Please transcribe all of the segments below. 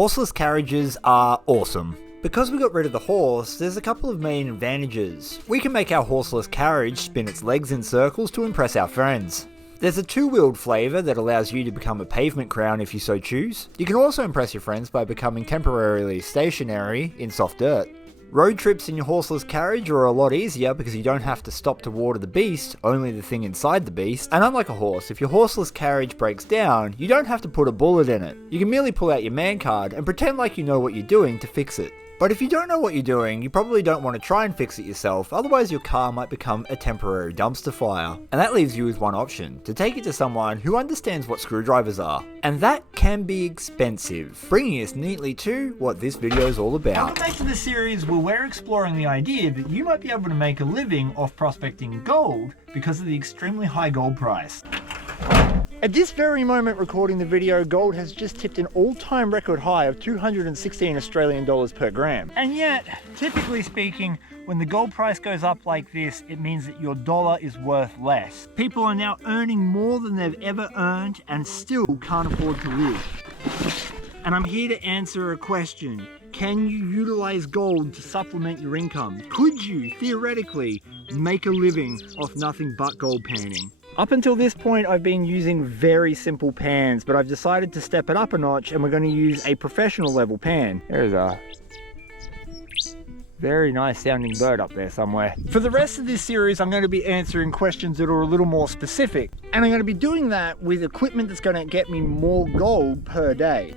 Horseless carriages are awesome. Because we got rid of the horse, there's a couple of main advantages. We can make our horseless carriage spin its legs in circles to impress our friends. There's a two-wheeled flavour that allows you to become a pavement crown if you so choose. You can also impress your friends by becoming temporarily stationary in soft dirt. Road trips in your horseless carriage are a lot easier because you don't have to stop to water the beast, only the thing inside the beast. And unlike a horse, if your horseless carriage breaks down, you don't have to put a bullet in it. You can merely pull out your man card and pretend like you know what you're doing to fix it. But if you don't know what you're doing, you probably don't want to try and fix it yourself, otherwise your car might become a temporary dumpster fire. And that leaves you with one option, to take it to someone who understands what screwdrivers are. And that can be expensive, bringing us neatly to what this video is all about. Welcome back to the series where we're exploring the idea that you might be able to make a living off prospecting gold because of the extremely high gold price. At this very moment recording the video, gold has just tipped an all-time record high of 216 Australian dollars per gram. And yet, typically speaking, when the gold price goes up like this, it means that your dollar is worth less. People are now earning more than they've ever earned and still can't afford to live. And I'm here to answer a question. Can you utilize gold to supplement your income? Could you, theoretically, make a living off nothing but gold panning? Up until this point, I've been using very simple pans, but I've decided to step it up a notch and we're going to use a professional level pan. There's a very nice sounding bird up there somewhere. For the rest of this series, I'm going to be answering questions that are a little more specific. And I'm going to be doing that with equipment that's going to get me more gold per day.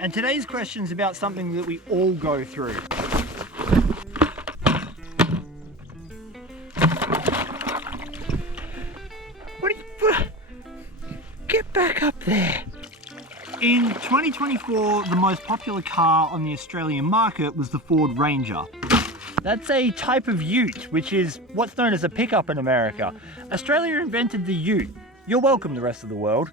And today's question is about something that we all go through. Get back up there. In 2024, the most popular car on the Australian market was the Ford Ranger. That's a type of ute, which is what's known as a pickup in America. Australia invented the ute. You're welcome, the rest of the world.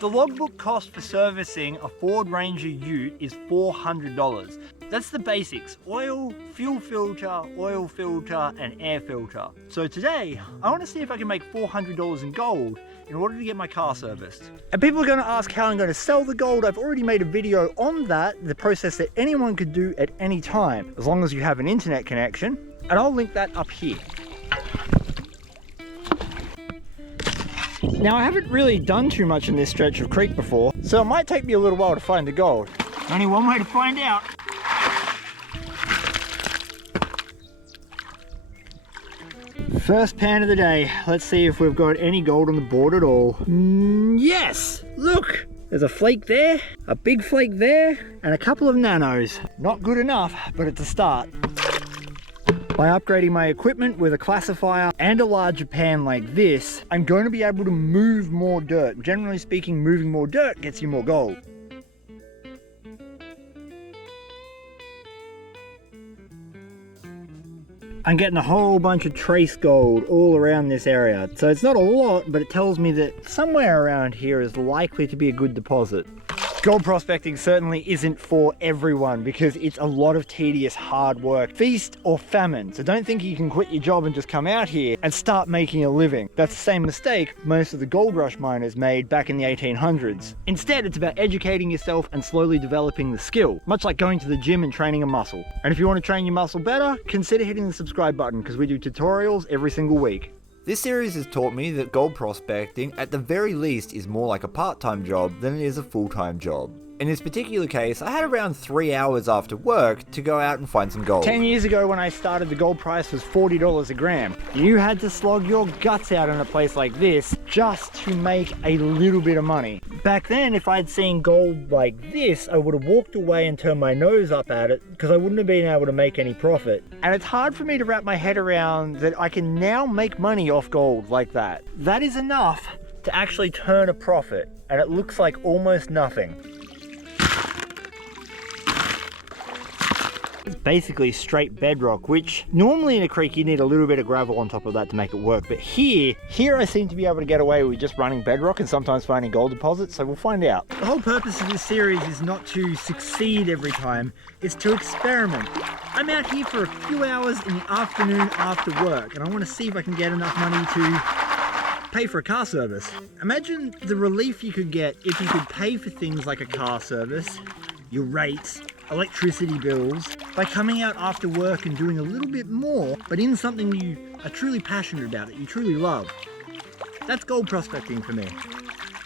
The logbook cost for servicing a Ford Ranger ute is $400. That's the basics: oil, fuel filter, and air filter. So today, I want to see if I can make $400 in gold in order to get my car serviced. And people are going to ask how I'm going to sell the gold. I've already made a video on that, the process that anyone could do at any time, as long as you have an internet connection, and I'll link that up here. Now, I haven't really done too much in this stretch of creek before, so it might take me a little while to find the gold. Only one way to find out. First pan of the day. Let's see if we've got any gold on the board at all. Yes! Look! There's a flake there, a big flake there, and a couple of nanos. Not good enough, but it's a start. By upgrading my equipment with a classifier and a larger pan like this, I'm going to be able to move more dirt. Generally speaking, moving more dirt gets you more gold. I'm getting a whole bunch of trace gold all around this area. So it's not a lot, but it tells me that somewhere around here is likely to be a good deposit. Gold prospecting certainly isn't for everyone because it's a lot of tedious hard work. Feast or famine. So don't think you can quit your job and just come out here and start making a living. That's the same mistake most of the gold rush miners made back in the 1800s. Instead, it's about educating yourself and slowly developing the skill, much like going to the gym and training a muscle. And if you want to train your muscle better, consider hitting the subscribe button because we do tutorials every single week. This series has taught me that gold prospecting, at the very least, is more like a part-time job than it is a full-time job. In this particular case, I had around 3 hours after work to go out and find some gold. 10 years ago when I started, the gold price was $40 a gram. You had to slog your guts out in a place like this just to make a little bit of money. Back then, if I'd seen gold like this, I would have walked away and turned my nose up at it because I wouldn't have been able to make any profit. And it's hard for me to wrap my head around that I can now make money off gold like that. That is enough to actually turn a profit, and it looks like almost nothing. It's basically straight bedrock, which normally in a creek you need a little bit of gravel on top of that to make it work. But here I seem to be able to get away with just running bedrock and sometimes finding gold deposits, so we'll find out. The whole purpose of this series is not to succeed every time, it's to experiment. I'm out here for a few hours in the afternoon after work, and I want to see if I can get enough money to pay for a car service. Imagine the relief you could get if you could pay for things like a car service, your rates, electricity bills, by coming out after work and doing a little bit more, but in something you are truly passionate about, that you truly love. That's gold prospecting for me.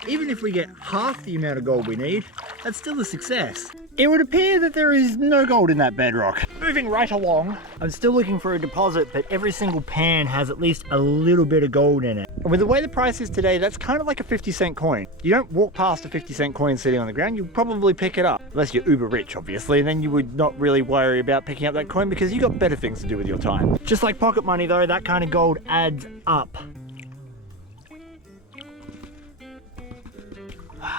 Even if we get half the amount of gold we need, that's still a success. It would appear that there is no gold in that bedrock. Moving right along, I'm still looking for a deposit, but every single pan has at least a little bit of gold in it. And with the way the price is today, that's kind of like a 50-cent coin. You don't walk past a 50-cent coin sitting on the ground, you'll probably pick it up. Unless you're uber rich, obviously, and then you would not really worry about picking up that coin because you got better things to do with your time. Just like pocket money though, that kind of gold adds up.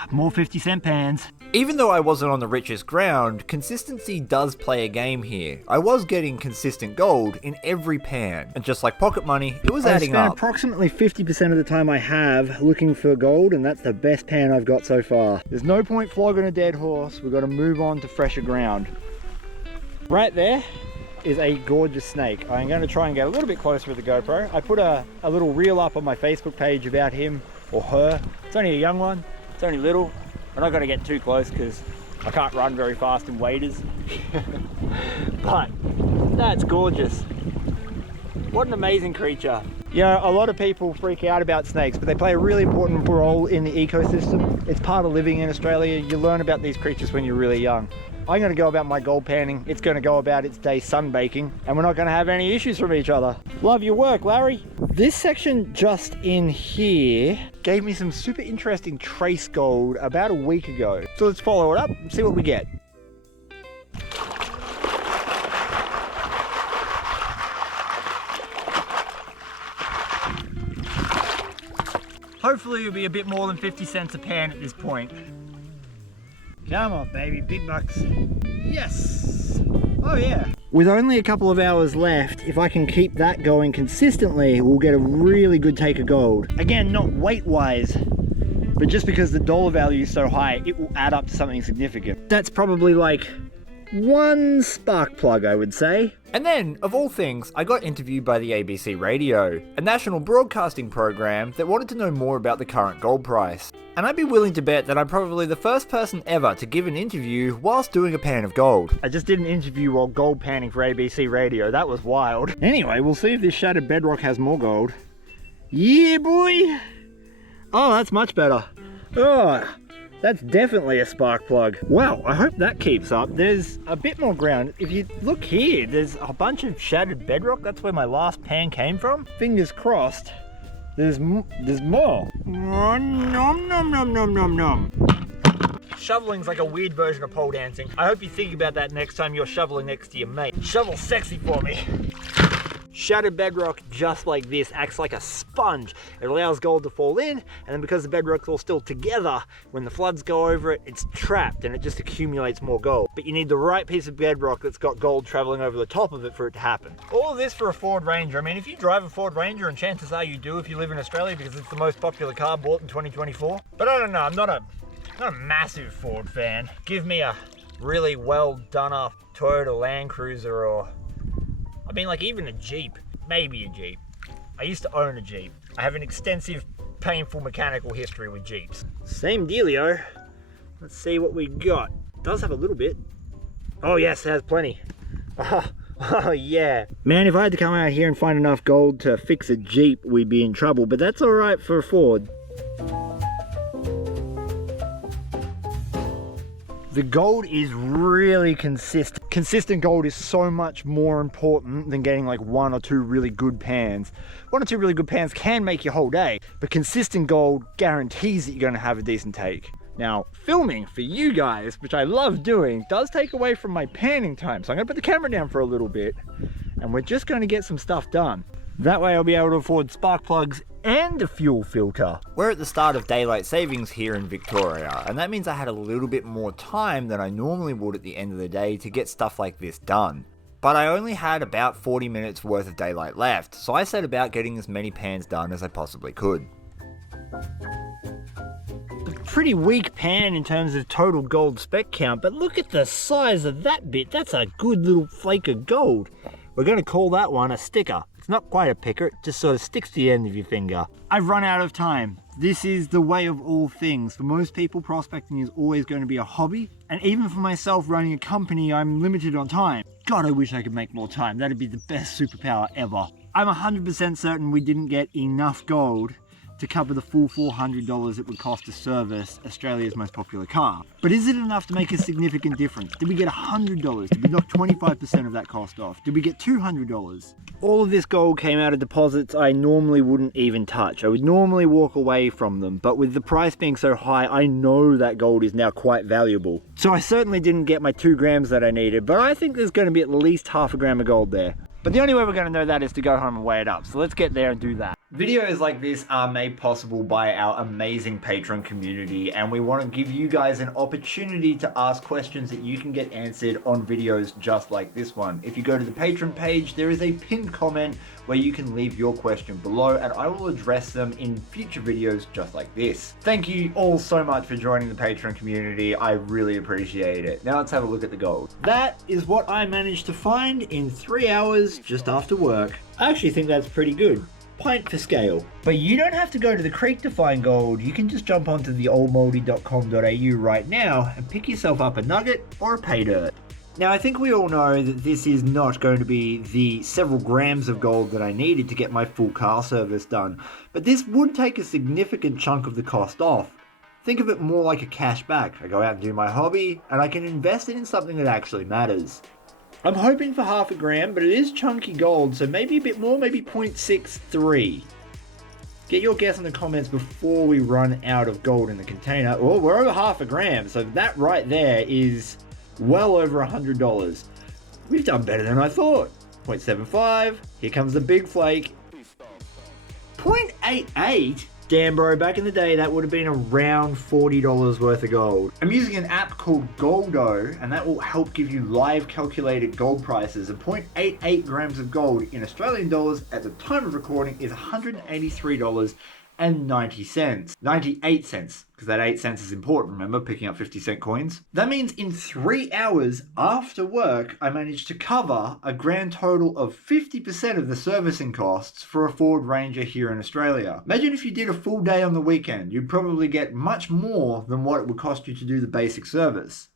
More 50-cent pans. Even though I wasn't on the richest ground, consistency does play a game here. I was getting consistent gold in every pan, and just like pocket money, it was adding I up. spent approximately 50% of the time I have looking for gold, and that's the best pan I've got so far. There's no point flogging a dead horse, we've got to move on to fresher ground. Right there is a gorgeous snake. I'm going to try and get a little bit closer with the GoPro. I put a little reel up on my Facebook page about him or her. It's only a young one, it's only little. I'm not going to get too close because I can't run very fast in waders. But that's gorgeous. What an amazing creature. You know, a lot of people freak out about snakes, but they play a really important role in the ecosystem. It's part of living in Australia. You learn about these creatures when you're really young. I'm going to go about my gold panning. It's going to go about its day sunbaking, and we're not going to have any issues from each other. Love your work, Larry. This section just in here gave me some super interesting trace gold about a week ago. So let's follow it up and see what we get. Hopefully it'll be a bit more than 50 cents a pan at this point. Come on, baby, big bucks. Yes! Oh yeah. With only a couple of hours left, if I can keep that going consistently, we'll get a really good take of gold. Again, not weight-wise, but just because the dollar value is so high, it will add up to something significant. That's probably like one spark plug, I would say. And then, of all things, I got interviewed by the ABC Radio, a national broadcasting program that wanted to know more about the current gold price. And I'd be willing to bet that I'm probably the first person ever to give an interview whilst doing a pan of gold. I just did an interview while gold panning for ABC Radio. That was wild. Anyway, we'll see if this shattered bedrock has more gold. Yeah, boy! Oh, that's much better. Oh, that's definitely a spark plug. Well, I hope that keeps up. There's a bit more ground. If you look here, there's a bunch of shattered bedrock. That's where my last pan came from. Fingers crossed. There's more. Oh, nom nom nom nom nom nom. Shoveling's like a weird version of pole dancing. I hope you think about that next time you're shoveling next to your mate. Shovel sexy for me. Shattered bedrock, just like this, acts like a sponge. It allows gold to fall in, and then because the bedrock's all still together, when the floods go over it, it's trapped and it just accumulates more gold. But you need the right piece of bedrock that's got gold traveling over the top of it for it to happen. All of this for a Ford Ranger. I mean, if you drive a Ford Ranger, and chances are you do if you live in Australia because it's the most popular car bought in 2024. But I don't know, I'm not a massive Ford fan. Give me a really well done up Toyota Land Cruiser, or I mean, like even a Jeep, maybe a Jeep. I used to own a Jeep. I have an extensive, painful mechanical history with Jeeps. Same dealio. Let's see what we got. It does have a little bit. Oh yes, it has plenty. Oh yeah. Man, if I had to come out here and find enough gold to fix a Jeep, we'd be in trouble, but that's all right for a Ford. The gold is really consistent. Consistent gold is so much more important than getting like one or two really good pans. One or two really good pans can make your whole day, but consistent gold guarantees that you're gonna have a decent take. Now, filming for you guys, which I love doing, does take away from my panning time. So I'm gonna put the camera down for a little bit, and we're just gonna get some stuff done. That way I'll be able to afford spark plugs and a fuel filter. We're at the start of daylight savings here in Victoria, and that means I had a little bit more time than I normally would at the end of the day to get stuff like this done. But I only had about 40 minutes worth of daylight left, so I set about getting as many pans done as I possibly could. A pretty weak pan in terms of total gold spec count, but look at the size of that bit. That's a good little flake of gold. We're going to call that one a sticker. It's not quite a picker, it just sort of sticks to the end of your finger. I've run out of time. This is the way of all things. For most people, prospecting is always going to be a hobby. And even for myself running a company, I'm limited on time. God, I wish I could make more time. That'd be the best superpower ever. I'm 100% certain we didn't get enough gold to cover the full $400 it would cost to service Australia's most popular car. But is it enough to make a significant difference? Did we get $100? Did we knock 25% of that cost off? Did we get $200? All of this gold came out of deposits I normally wouldn't even touch. I would normally walk away from them, but with the price being so high, I know that gold is now quite valuable. So I certainly didn't get my 2 grams that I needed, but I think there's going to be at least half a gram of gold there. But the only way we're going to know that is to go home and weigh it up. So let's get there and do that. Videos like this are made possible by our amazing Patreon community, and we want to give you guys an opportunity to ask questions that you can get answered on videos just like this one. If you go to the Patreon page, there is a pinned comment where you can leave your question below, and I will address them in future videos just like this. Thank you all so much for joining the Patreon community. I really appreciate it. Now let's have a look at the gold. That is what I managed to find in 3 hours just after work. I actually think that's pretty good. Pint for scale. But you don't have to go to the creek to find gold. You can just jump onto the oldmoldy.com.au right now and pick yourself up a nugget or a pay dirt. Now I think we all know that this is not going to be the several grams of gold that I needed to get my full car service done, but this would take a significant chunk of the cost off. Think of it more like a cash back. I go out and do my hobby and I can invest it in something that actually matters. I'm hoping for half a gram, but it is chunky gold, so maybe a bit more, maybe 0.63. Get your guess in the comments before we run out of gold in the container. Oh, we're over half a gram, so that right there is well over $100. We've done better than I thought. 0.75, here comes the big flake. 0.88? Damn bro, back in the day that would have been around $40 worth of gold. I'm using an app called Goldo, and that will help give you live calculated gold prices. And 0.88 grams of gold in Australian dollars at the time of recording is $183.90. 98 cents, because that 8 cents is important, remember, picking up 50-cent coins. That means in 3 hours after work, I managed to cover a grand total of 50% of the servicing costs for a Ford Ranger here in Australia. Imagine if you did a full day on the weekend, you'd probably get much more than what it would cost you to do the basic service.